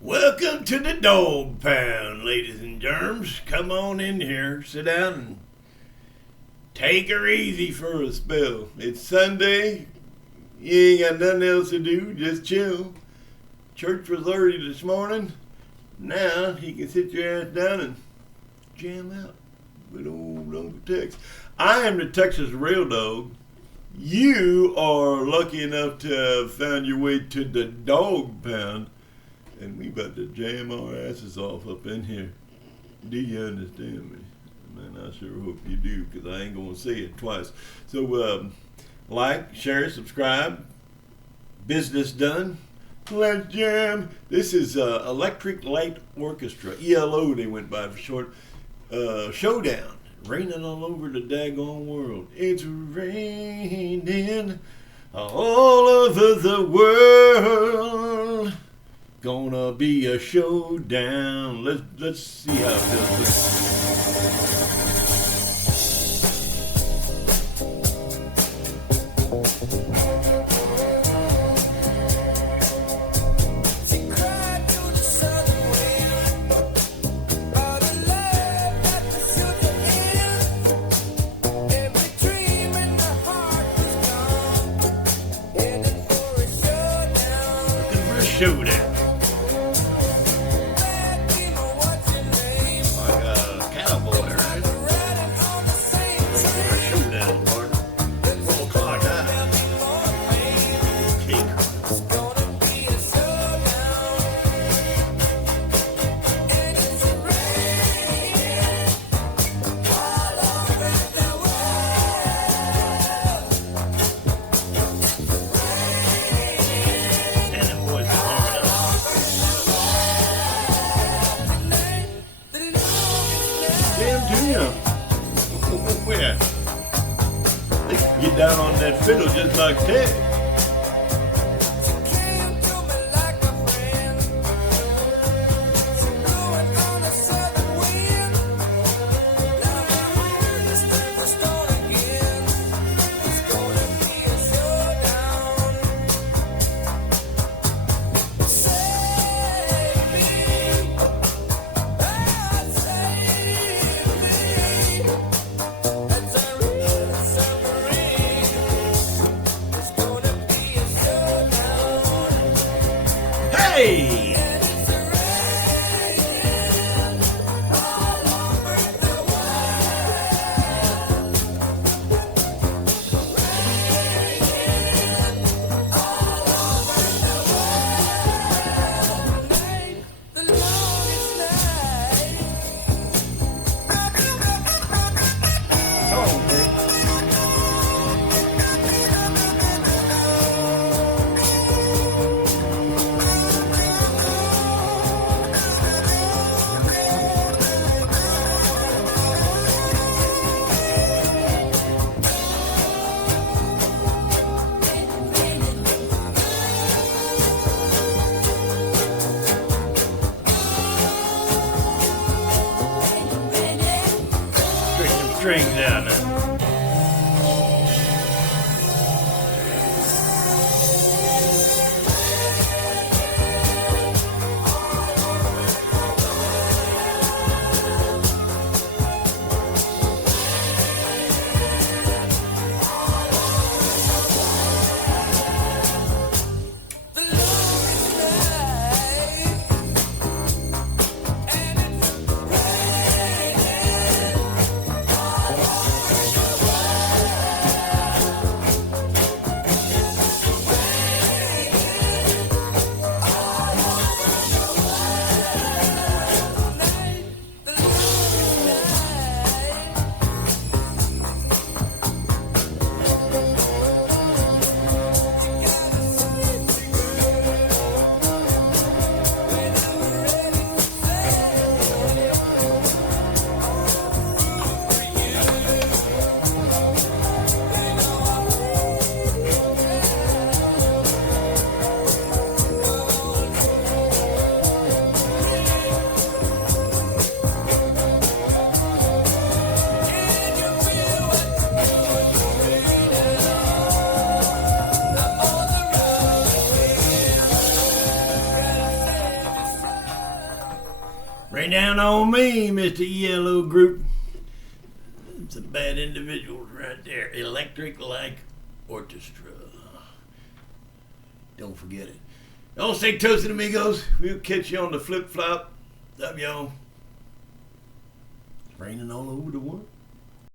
Welcome to the Dog Pound, ladies and germs. Come on in here, sit down, and take her easy for a spell. It's Sunday. You ain't got nothing else to do, just chill. Church was early this morning. Now you can sit your ass down and jam out with old Uncle Tex. I am the Texas Rail Dog. You are lucky enough to have found your way to the Dog Pound, and we about to jam our asses off up in here. Do you understand me? Man, I sure hope you do, because I ain't gonna say it twice. So, like, share, subscribe. Business done. Let's jam. This is Electric Light Orchestra, ELO they went by for short. Showdown. Raining all over the daggone world. It's raining all over the world. Gonna be a showdown. Let's see how it goes. Showdown. Like a cowboy, right? Showdown, partner. Roll clock out. Yeah. They can get down on that fiddle just like that. Hey! Strings down there. Rain down on me, Mr. Yellow Group. Some bad individuals right there. Electric Light Orchestra. Don't forget it. Don't say toasted amigos. We'll catch you on the flip flop. Love y'all. It's raining all over the world.